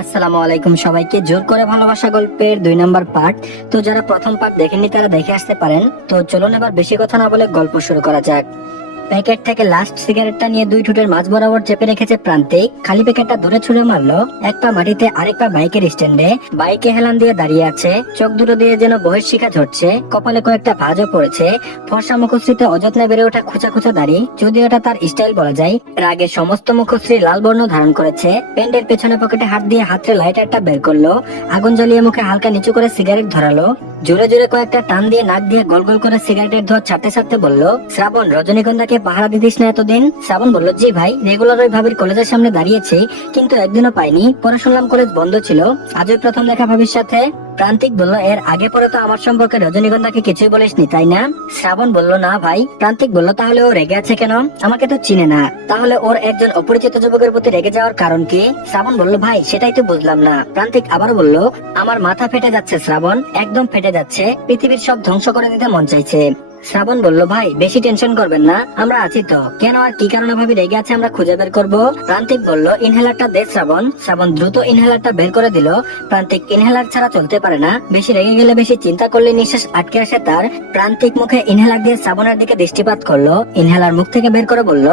আসসালামু আলাইকুম সবাইকে। জোর করে ভালোবাসা গল্পের 2 নম্বর পার্ট। তো যারা প্রথম পার্ট দেখেননি তারা দেখে আসতে পারেন। তো চলুন এবার বেশি কথা না বলে গল্প শুরু করা যাক। প্যাকেট থেকে লাস্ট সিগারেটটা নিয়ে 2 ঠোঁটের মাঝ বরাবর চেপে রেখেছে প্রান্তিক। খালি প্যাকেটটা দূরে ছুঁড়ে মারলো, এক পা মাটিতে আরেক পা বাইকের স্ট্যান্ডে। বাইকে হেলান দিয়ে দাঁড়িয়ে আছে, চোখ দুটো দিয়ে যেন বহির শিখা ঝরছে, কপালে কয়েকটা ভাঁজও পড়েছে। ফর্সা মুখশ্রীতে অযত্নে বেড়ে ওঠা খোঁচা খোঁচা দাড়ি, যদিও এটা তার স্টাইল বলা যায়। রাগে সমস্ত মুখশ্রী লাল বর্ণ ধারণ করেছে। প্যান্টের পেছনে পকেটে হাত দিয়ে হাতে লাইটারটা বের করলো, আগুন জ্বালিয়ে মুখে হালকা নিচু করে সিগারেট ধরালো। জোরে জোরে কয়েকটা টান দিয়ে নাক দিয়ে গোল গোল করে সিগারেটের ধোঁয়া ছাড়তে ছাড়তে বলল, শ্রাবণ, রজনীগন্ধাকে পাহারা দিতিস না এতদিন? শ্রাবণ বলল, জি ভাই, রেগুলার ওই ভাবির কলেজের সামনে দাঁড়িয়েছি, কিন্তু একদিনও পাইনি। পরে শুনলাম কলেজ বন্ধ ছিল, আজই প্রথম দেখা ভাবির সাথে। প্রান্তিক বলল, এর আগে পরে তো আমার সম্পর্কে রজনীগন্ধাকে কিছুই বলিসনি, তাই না? শ্রাবণ বলল, না ভাই। প্রান্তিক বলল, তাহলে ও রেগে আছে কেন? আমাকে তো চিনে না, তাহলে ওর একজন অপরিচিত যুবকের প্রতি রেগে যাওয়ার কারণ কি? শ্রাবণ বলল, ভাই সেটাই তো বুঝলাম না। প্রান্তিক আবার বলল, আমার মাথা ফেটে যাচ্ছে শ্রাবণ, একদম ফেটে যাচ্ছে, পৃথিবীর সব ধ্বংস করে দিতে মন চাইছে। শ্রাবণ বলল, ভাই বেশি টেনশন করবেন না, আমরা আছি তো। কেন আর কি কারণে ভাবি রেগে আছে আমরা খুঁজে বের করবো। প্রান্তিক বলল, ইনহেলারটা দে শ্রাবণ। শ্রাবণ দ্রুত ইনহেলারটা বের করে দিল। প্রান্তিক ইনহেলার ছাড়া চলতে পারে না, বেশি রেগে গেলে, বেশি চিন্তা করলে নিঃশ্বাস আটকে আসে তার। প্রান্তিক মুখে ইনহেলার দিয়ে শ্রাবণের দিকে দৃষ্টিপাত করলো, ইনহেলার মুখ থেকে বের করে বলল,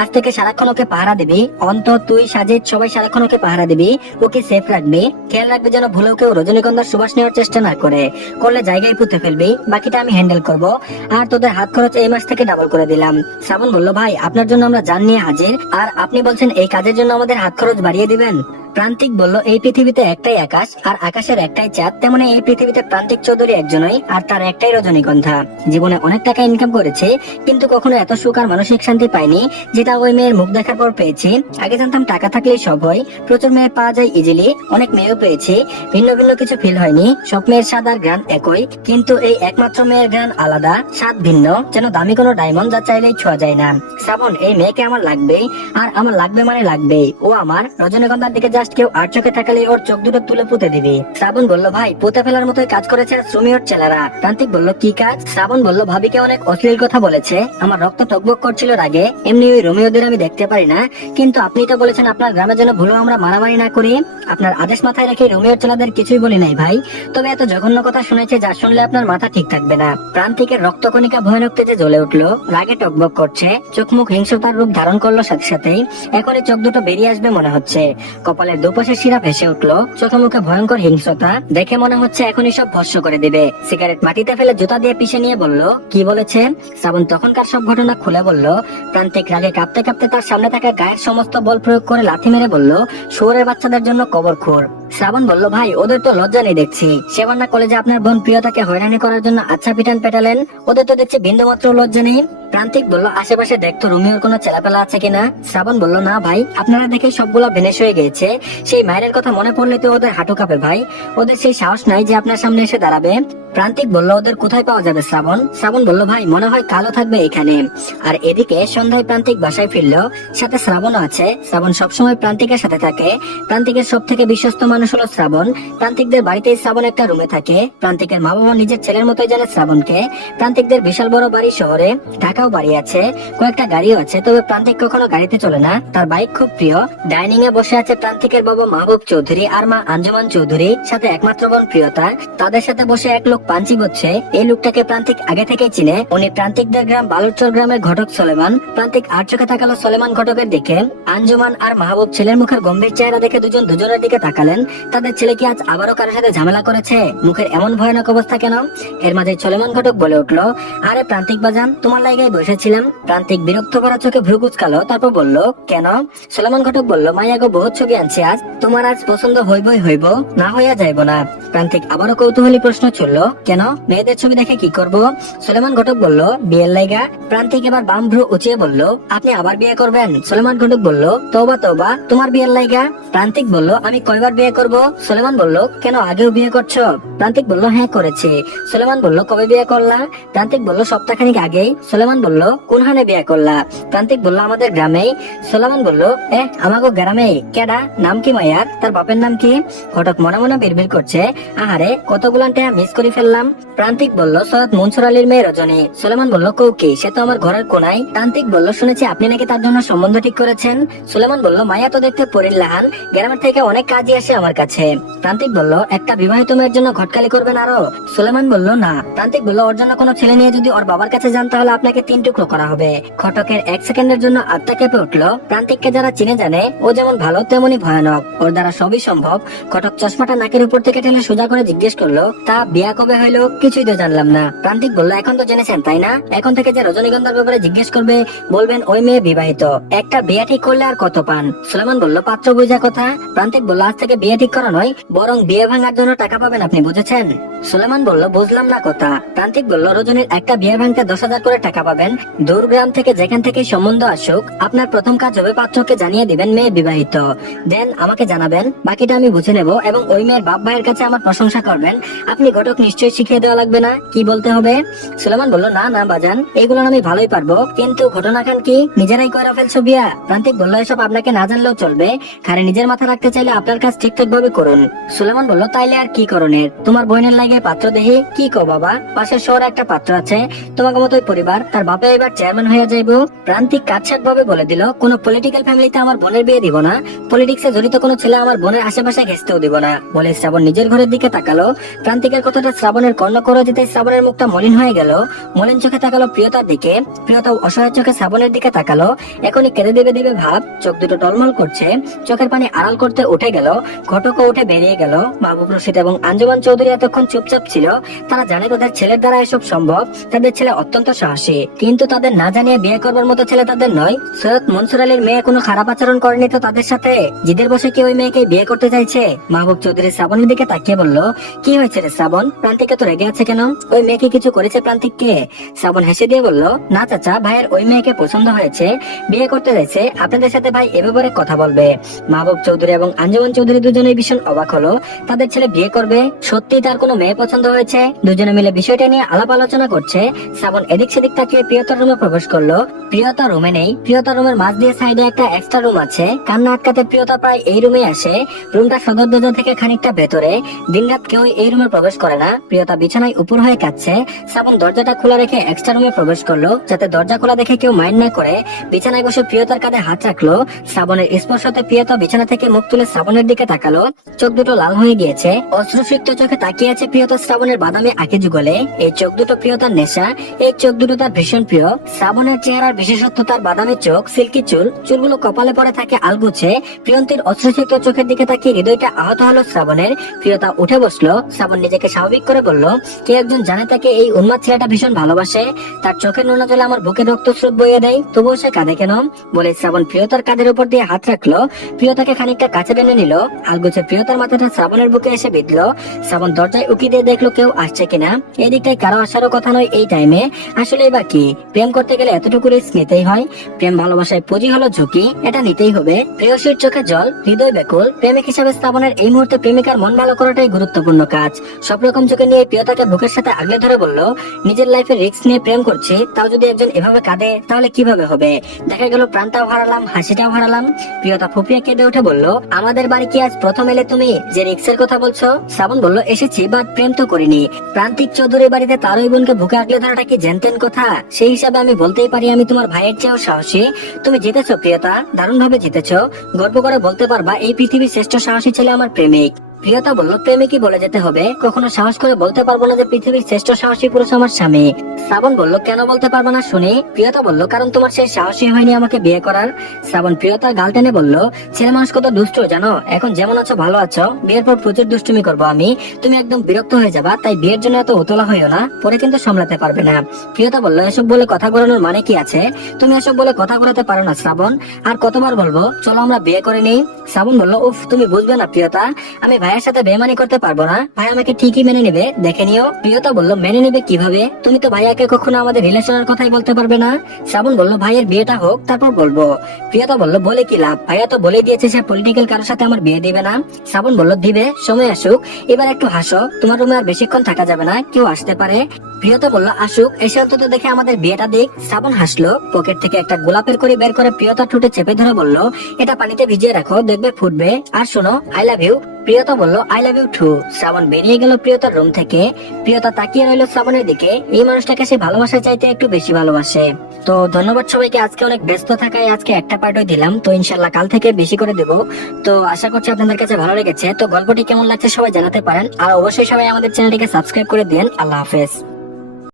আজ থেকে সারাক্ষণ ওকে পাহারা দিবি। অন্ত, তুই, সাজিদ সবাই সারাক্ষণ ওকে পাহারা দিবি, ওকে সেফ রাখবি। খেয়াল রাখবি যেন ভুলেও কেউ রজনীগন্ধার সুবাস নেওয়ার চেষ্টা না করে, করলে জায়গায় পুঁতে ফেলবি, বাকিটা আমি হ্যান্ডেল করবো। আর তোদের হাত খরচ এই মাস থেকে ডাবল করে দিলাম। শ্রাবণ বলল, ভাই আপনার জন্য আমরা জান নিয়ে হাজির, আর আপনি বলছেন এই কাজের জন্য আমাদের হাত খরচ বাড়িয়ে দিবেন? প্রান্তিক বলল, এই পৃথিবীতে একটাই আকাশ আর আকাশের একটাই চাঁদ, তেমনি এই পৃথিবীতে প্রান্তিক চৌধুরী একজনই, আর তার একটাই রজনীগন্ধা। জীবনে অনেক টাকা ইনকাম করেছে, কিন্তু কখনো এত সুখ আর মানসিক শান্তি পাইনি যেটা ওই মেয়ের মুখ দেখার পর পেয়েছি। আগে জানতাম টাকা থাকলেই সব হয়, প্রচুর মেয়ে পাওয়া যায় ইজিলি, অনেক মেয়েও পেয়েছি, ভিন্ন ভিন্ন কিছু ফিল হয়নি। সব মেয়ের স্বাদ আর গ্রান একই, কিন্তু এই একমাত্র মেয়ের গ্রান আলাদা, স্বাদ ভিন্ন, যেন দামি কোনো ডায়মন্ড যা চাইলেই ছোঁয়া যায় না। শ্রাবণ, এই মেয়েকে আমার লাগবেই, আর আমার লাগবে মানে লাগবেই। ও আমার রজনীগন্ধার দিকে জাস্ট কেউ আর চোখে তাকালে ওর চোখ দুটো তুলে পুঁতে দিবি। শ্রাবণ বলল, ভাই পুঁতে ফেলার মতোই কাজ করেছে সুমিওর ছেলেরা। প্রান্তিক বলল, কি কাজ? শ্রাবণ বলল, ভাবিকে অনেক অশ্লীল কথা বলেছে, আমার রক্ত টকবক করছিল রাগে। এমনি ওই রোমিওদের আমি দেখতে পারি না, কিন্তু আপনি তো বলেছেন আপনার গ্রামের জন্য ভুলেও আমরা মারামারি না করি। আপনার আদেশ মাথায় রেখে রোমিওর ছেলেদের কিছুই বলি নাই ভাই, তবে এত জঘন্য কথা শুনেছে যা শুনলে আপনার মাথা ঠিক থাকবে না। প্রান্তিকের রক্তকণিকা ভয়ানক তেজে জ্বলে উঠলো, রাগে টকবক করছে, চোখ মুখ হিংস্রতার রূপ ধারণ করলো সাথে সাথেই। এখনই চোখ দুটো বেরিয়ে আসবে মনে হচ্ছে, কপালের দুপাশে শিরা ভেসে উঠলো, চোখে মুখে ভয়ঙ্কর হিংস্রতা দেখে মনে হচ্ছে এখনই সব ভস্য করে দিবে। সিগারেট মাটিতে ফেলে জুতা দিয়ে পিষে নিয়ে বলল, কি বলেছে? শ্রাবণ তখনকার সব ঘটনা খুলে বলল। প্রান্তিক রাগে কাঁপতে কাঁপতে তার সামনে থাকা গায়ের সমস্ত বল প্রয়োগ করে লাথি মেরে বলল, শুয়োরের বাচ্চাদের জন্য কবর খুর। শ্রাবণ বলল, ভাই ওদের তো লজ্জা নেই দেখছি, সেবার না কলেজে আপনার বোন প্রিয়তাকে হয়রানি করার জন্য আচ্ছা পিটান পেটালেন, ওদের তো দেখছি বিন্দুমাত্র লজ্জা নেই। প্রান্তিক বলল, আশেপাশে দেখতো রোমিওর কোনো ছেলেপেলা আছে কিনা। শ্রাবণ বলল, না ভাই, আপনারা দেখে সবগুলো ভেনেশ হয়ে গেছে, সেই মায়ের কথা মনে পড়লে তো ওদের হাঁটু কাঁপে ভাই, ওদের সেই সাহস নাই যে আপনার সামনে এসে দাঁড়াবে। প্রান্তিক বলল, ওদের কোথায় পাওয়া যাবে শ্রাবণ? শ্রাবণ বলল, ভাই মনে হয় কালো থাকবে এখানে। আর এদিকে সন্ধ্যায় প্রান্তিক বাসায় ফিরলো, সাথে শ্রাবণও আছে। শ্রাবণ সবসময় প্রান্তিকের সাথে থাকে, প্রান্তিকের সব থেকে বিশ্বস্ত মানুষ হলো শ্রাবণ। প্রান্তিকদের বাড়িতেই শ্রাবণ একটা রুমে থাকে, প্রান্তিকের মা বাবা নিজের ছেলের মতোই জানে শ্রাবণকে। প্রান্তিকদের বিশাল বড় বাড়ি, শহরে ঢাকাও বাড়ি আছে, কয়েকটা গাড়িও আছে, তবে প্রান্তিক কখনো গাড়িতে চলে না, তার বাইক খুব প্রিয়। ডাইনিং এ বসে আছে প্রান্তিকের বাবা মাহবুব চৌধুরী আর মা আঞ্জুমান চৌধুরী, সাথে একমাত্র বোন প্রিয়তা। তাদের সাথে বসে এক লোক পাঞ্চি করছে, এই লোকটাকে প্রান্তিক আগে থেকেই চিনে, উনি প্রান্তিকদের গ্রাম বালুরচর গ্রামের ঘটক সলেমান। প্রান্তিক আর চোখে তাকালো সলেমান ঘটকের দিকে। আঞ্জুমান আর মাহবুব ছেলের মুখের গম্ভীর চেহারা দেখে দুজন দুজনের দিকে তাকালেন। তাদের ছেলে কি আজ আবারও কারোর সাথে ঝামেলা করেছে? মুখের এমন ভয়ানক অবস্থা কেন? এর মাঝে সলেমান ঘটক বলে উঠলো, আরে প্রান্তিক বাজান, তোমার লাইগায় বসেছিলাম। প্রান্তিক বিরক্ত করা চোখে ভ্রু কুচকালো, তারপর বলল, কেন? সলেমান ঘটক বলল, মাইয়া গো, বহুত ছবি আনছি আজ, তোমার আজ পছন্দ হইবই হইব, না হইয়া যাইব না। প্রান্তিক আবারও কৌতূহলী প্রশ্ন ছুড়ল, কেন? মেয়েদের ছবি দেখে কি করব? সলেমান ঘটক বলল, বিয়ের লাইগা। প্রান্তিক এবার বাম ভ্রু উঁচিয়ে বলল, আপনি আবার বিয়ে করবেন? সলেমান ঘটক বলল, তওবা তওবা, তোমার বিয়ের লাইগা? প্রান্তিক বলল, আমি কয়বার বিয়ে করব? সলেমান বলল, কেন আগেও বিয়ে করছো? প্রান্তিক বলল, হ্যাঁ করেছি। সলেমান বলল, কবে বিয়ে করলা? প্রান্তিক বলল, সপ্তাহখানিক আগেই। সলেমান বলল, কোন হানে বিয়ে করলা? প্রান্তিক বলল, আমাদের গ্রামেই। সলেমান বলল, আমাগো গ্রামে? কেডা? নাম কি মাইয়ার? তার বাপের নাম কি? ঘটক মনে মনে বিড়বিড় করছে, আহারে কতগুলান টাকা মিস করে ফেললাম। প্রান্তিক বলল, সৈয়দ মনসুর আলীর মেয়ে রজনী। সুলেমান বলল, কৌকি, সে তো আমার ঘরের কোনায়। প্রান্তিক বলল, শুনেছি আপনি নাকি তার জন্য সম্বন্ধ ঠিক করেছেন। সুলেমান বলল, মায়া তো দেখতে পরিল্লাহান, গ্রামের থেকে অনেক কাজই আসে আমার আমার কাছে। প্রান্তিক বলল, একটা বিবাহিত মেয়ের জন্য ঘটকালি করবেন আরো? সুলেমান বলল, না। প্রান্তিক বলল, ওর জন্য কোনো ছেলে নিয়ে যদি ওর বাবার কাছে যান তাহলে আপনাকে 3 টুকরো করা হবে। ঘটকের 1 সেকেন্ডের জন্য আত্মা কেঁপে উঠলো। প্রান্তিককে যারা চিনে জানে ও যেমন ভালো তেমনি ভয়ানক, ওর দ্বারা সবই সম্ভব। ঘটক চশমাটা নাকের উপর থেকে টেনে সোজা করে জিজ্ঞেস করলো, তা বিয়া কবে হইলো? কিছুই তো জানলাম না। প্রান্তিক বলল, এখন তো জেনেছেন তাই না? এখন থেকে যে রজনীগন্ধার ব্যাপারে জিজ্ঞেস করবে বলবেন ওই মেয়ে বিবাহিত। একটা বিয়া ঠিক করলে আর কত পান? সুলেমান বলল, পাত্র বুঝা কথা। প্রান্তিক বলল, আজ থেকে বিয়ে ঠিক করা নয়, বরং বিয়ে ভাঙার জন্য টাকা পাবেন আপনি, বুঝেছেন? সুলেমান বলল, বুঝলাম না কথা। প্রান্তিক বলল, রজনীর একটা বিয়ে ভাঙতে 10,000 করে টাকা পাবেন। দূর গ্রাম থেকে যেখান থেকে সম্বন্ধ আসুক, আপনার প্রথম কাজ হবে পাত্রকে জানিয়ে দিবেন মেয়ে বিবাহিত। দেন আমাকে জানাবেন, বাকিটা আমি বুঝে নেব এবং ওই মেয়ের বাপ ভাইয়ের কাছে আমার প্রশংসা করবেন। আপনি ঘটক নিশ্চয়ই শিখিয়ে দেওয়া লাগবে না কি বলতে হবে? সুলেমান বলল, না না বাজান, এগুলো আমি ভালোই পারবো, কিন্তু ঘটনাখান কি নিজেরাই করে ফেলছো বিয়া? প্রান্তিক বলল, এসব আপনাকে না জানলেও চলবে, খারে নিজের মাথা রাখতে চাইলে আপনার কাজ ঠিকঠাক ভাবে করুন। সুলেমান বলল, তাইলে আর কি করণের? তোমার বোনের লাগে পাত্র দেখি। কি কো বাবা, পাশের শহরে একটা পাত্র আছে, তোমাকে মতোই পরিবার, তার বাপে এবার চেয়ারম্যান হয়ে যাইবো। প্রান্তিক কাটছাট ভাবে বলে দিল, কোন পলিটিক্যাল ফ্যামিলিতে আমার বোনের বিয়ে দিব না, পলিটিক্সে জড়িত কোনো ছেলে আমার বোনের আশেপাশে ঘেঁচতেও দিব না। বলে শ্রাবণ নিজের ঘরের দিকে তাকালো। প্রান্তিকের কথাটা শ্রাবণের কর্ণ করে দিতে শ্রাবণের মুখটা মলিন হয়ে গেল। মলিন চোখে তাকালো প্রিয়তার দিকে, প্রিয়তা অসহায় চোখে শ্রাবণের দিকে তাকালো। এখনই কেঁদে দেবে দেবে ভাব, চোখ দুটো টলমল করছে, চোখের পানি আড়াল করতে উঠে গেল। ঘটকও উঠে বেরিয়ে গেল। মাহবুব রশিদ এবং আঞ্জুমান চৌধুরী এতক্ষণ চুপচাপ ছিল। তারা জানে তাদের ছেলের দ্বারা এসব সম্ভব, তাদের ছেলে অত্যন্ত সাহসী, কিন্তু তাদের না জানিয়ে বিয়ে করবার মতো ছেলে তাদের নয়। সৈয়দ মনসুর আলীর মেয়ে কোনো খারাপ আচরণ করেনি তো তাদের সাথে? জিদের বসে কি ওই মেয়েকে বিয়ে করতে চাইছে? মাহবুব চৌধুরী শ্রাবণের দিকে তাকিয়ে বলল, কি হয়েছে রে শ্রাবণ, প্রান্তিকে তো রেগে আছে কেন? ওই মেয়েকে কিছু করেছে প্রান্তিককে? শ্রাবণ হেসে দিয়ে বলল, না চাচা, ভাইয়ের ওই মেয়েকে পছন্দ হয়েছে, বিয়ে করতে চাইছে, আপনাদের সাথে ভাই এ ব্যাপারে কথা বলবে। মাহবুব চৌধুরী এবং আঞ্জুমান চৌধুরী দুজনেই ভীষণ অবাক হলো, তাদের ছেলে বিয়ে করবে, সত্যি তার কোনো মেয়ে পছন্দ হয়েছে। দুজনে মিলে বিষয়টা নিয়ে আলাপ আলোচনা করছে। শ্রাবণ এদিক সেদিক তাকিয়ে প্রিয়তার রুমে প্রবেশ করলো। প্রিয়তা রুমে নেই। প্রিয়তা রুমের মাঝ দিয়ে সাইডে একটা এক্সট্রা রুম আছে, কান্না আটকাতে প্রিয়তা প্রায় এই রুমে আসে। রুমটা সদর দরজা থেকে খানিকটা ভেতরে, দিনরাত কেউ এই রুমে প্রবেশ করে না। প্রিয়তা বিছানায় উপর হয়ে কাঁদছে। শ্রাবণ দরজাটা খোলা রেখে এক্সট্রা রুমে প্রবেশ করলো, যাতে দরজা খোলা দেখে কেউ মাইন্ড না করে। বিছানায় বসে প্রিয়তার কাঁধে হাত রাখলো। শ্রাবণের স্পর্শতে প্রিয়তা বিছানা থেকে মুখ তুলে শ্রাবণের দিকে তাকালো। চোখ দুটো লাল হয়ে গিয়েছে, অশ্রুসিক্ত চোখে তাকিয়ে আছে প্রিয়তা শ্রাবণের বাদামি আঁকি যুগলে। এই চোখ দুটো প্রিয়তার নেশা, এই চোখ দুটো তার ভীষণ প্রিয়। শ্রাবণের চেহারার বিশেষত্ব তার বাদামি চোখ, সিল্কি চুল, চুলগুলো কপালে পড়ে থাকে আলগুছে। প্রিয়ন্তীর অশ্রুসিক্ত চোখের দিকে তাকিয়ে হৃদয়টা আহত হলো শ্রাবণের। প্রিয়তা উঠে বসলো। শ্রাবণ নিজেকে স্বাভাবিক করে বলল, কে একজন জানে তাকে এই উন্মাদ ছেলেটা ভীষণ ভালোবাসে, তার চোখের নোনা জলে আমার বুকে রক্তস্রোত বইয়ে দেয়, তবুও সে কাঁদে কেন? বলে শ্রাবণ প্রিয়তার কাঁধের উপর দিয়ে হাত রাখলো, প্রিয়তাকে খানিকটা কাছে টেনে নিল। আলগুছে প্রিয়তার মাথাটা শ্রাবণের বুকে এসে বিঁধলো। শ্রাবণ দরজায় উকি দিয়ে দেখলো কেউ আসছে কিনা। এদিকটায় কারো আসারও কথা নয় এই টাইমে। আসলে এবার কি, প্রেম করতে গেলে এতটুকু রিস্ক নিতেই হয়? প্রেম ভালোবাসায় পুঁজি হলো ঝুঁকি, এটা নিতেই হবে। প্রেয়সীর চোখে জল, হৃদয় ব্যাকুল। প্রেমিক হিসাবে শ্রাবণের এই মুহূর্তে প্রেমিকার মন ভালো করাটাই গুরুত্বপূর্ণ কাজ। সব রকম চোখে নিয়ে প্রিয়তাকে বুকের সাথে আগলে ধরে বলল, নিজের লাইফে রিস্ক নিয়ে প্রেম করছি, তাও যদি একজন এভাবে কাঁদে তাহলে কিভাবে হবে? দেখা গেল প্রাণটাও হারালাম, হাসিটাও হারালাম। প্রিয়তা ফুপিয়ে কেঁদে উঠে বলল, আমাদের বাড়ি কি আজ প্রথম এলে তুমি যে রিক্সের কথা বলছো? শ্রাবণ বলল, এসেছি, বাট প্রেম তো করিনি। প্রান্তিক চৌধুরীর বাড়িতে তার ওই বোনকে বুকে আগলে ধরাটা কি জেনতেন কথা? সেই হিসাবে আমি বলতেই পারি আমি তোমার ভাইয়ের চেয়েও সাহসী। তুমি জিতেছো প্রিয়তা, দারুণ ভাবে জিতেছো। গর্ব করে বলতে পারবা এই পৃথিবীর শ্রেষ্ঠ সাহসী ছেলে আমার প্রেমিক। প্রিয়তা বলল, প্রেমিকই বলে যেতে হবে, কখনো সাহস করে বলতে পারবো না যে পৃথিবীর শ্রেষ্ঠ সাহসী পুরুষ আমার স্বামী। শ্রাবণ বলল, কেন বলতে পারবো না শুনি? প্রিয়তা বলল, কারণ তোমার সেই সাহসী হয়নি আমাকে বিয়ে করার। শ্রাবণ প্রিয়তার গাল টেনে বলল, ছেলে মানুষ কত দুষ্ট জানো, এখন যেমন আছো ভালো আছো, বিয়ের পর প্রচুর দুষ্টুমি করবো আমি, তুমি একদম বিরক্ত হয়ে যাবা, তাই বিয়ের জন্য এত উতলা হইও না, পরে কিন্তু সামলাতে পারবে না। প্রিয়তা বলল, এসব বলে কথা ঘোরানোর মানে কি আছে? তুমি এসব বলে কথা ঘোরাতে পারো না শ্রাবণ, আর কতবার বলবো চলো আমরা বিয়ে করে নিই? শ্রাবণ বলল, উফ, তুমি বুঝবে না প্রিয়তা, আমি ভাইয়ের সাথে বেমানি করতে পারবো না, ভাই আমাকে ঠিকই মেনে নেবে, দেখে নিও। প্রিয়তা বলল, মেনে নেবে কিভাবে? তুমি তো ভাইয়াকে কখনো আমাদের রিলেশনের কথাই বলতে পারবে না। শ্রাবণ বলল, ভাইয়ের বিয়েটা হোক তারপর বলবো। প্রিয়তা বলল, বলে কি লাভ, ভাইয়া তো বলে দিয়েছে সে পলিটিক্যাল কারোর সাথে আমার বিয়ে দিবে না। শ্রাবণ বলল, দিবে, সময় আসুক, এবার একটু হাসো, তোমার রুমে আর বেশিক্ষণ থাকা যাবে না, কেউ আসতে পারে। প্রিয়তা বলল, আসুক, এসে অন্তত দেখে আমাদের বিয়েটা দিক। শ্রাবণ হাসলো, পকেট থেকে একটা গোলাপের কড়ি বের করে প্রিয়তা ঠোঁটে চেপে ধরে বলল, এটা পানিতে ভিজিয়ে রাখো, দেখবে ফুটবে, আর শোনো, আই লাভ ইউ। প্রিয়তা বলল I love you too. Shrabon বেরিয়ে গেল প্রিয়তার রুম থেকে। প্রিয়তা তাকিয়ে রইল শ্রাবণের দিকে। এই মানুষটাকে সে ভালোবাসা চাইতে একটু বেশি ভালোবাসে। তো ধন্যবাদ সবাইকে, আজকে অনেক ব্যস্ত থাকায় আজকে একটা পার্টই দিলাম, তো ইনশাল্লাহ কাল থেকে বেশি করে দেব। তো আশা করছি আপনাদের কাছে ভালো লেগেছে। তো গল্পটি কেমন লাগছে সবাই জানাতে পারেন, আর অবশ্যই সবাই আমাদের চ্যানেলটিকে সাবস্ক্রাইব করে দিন। আল্লাহ হাফেজ।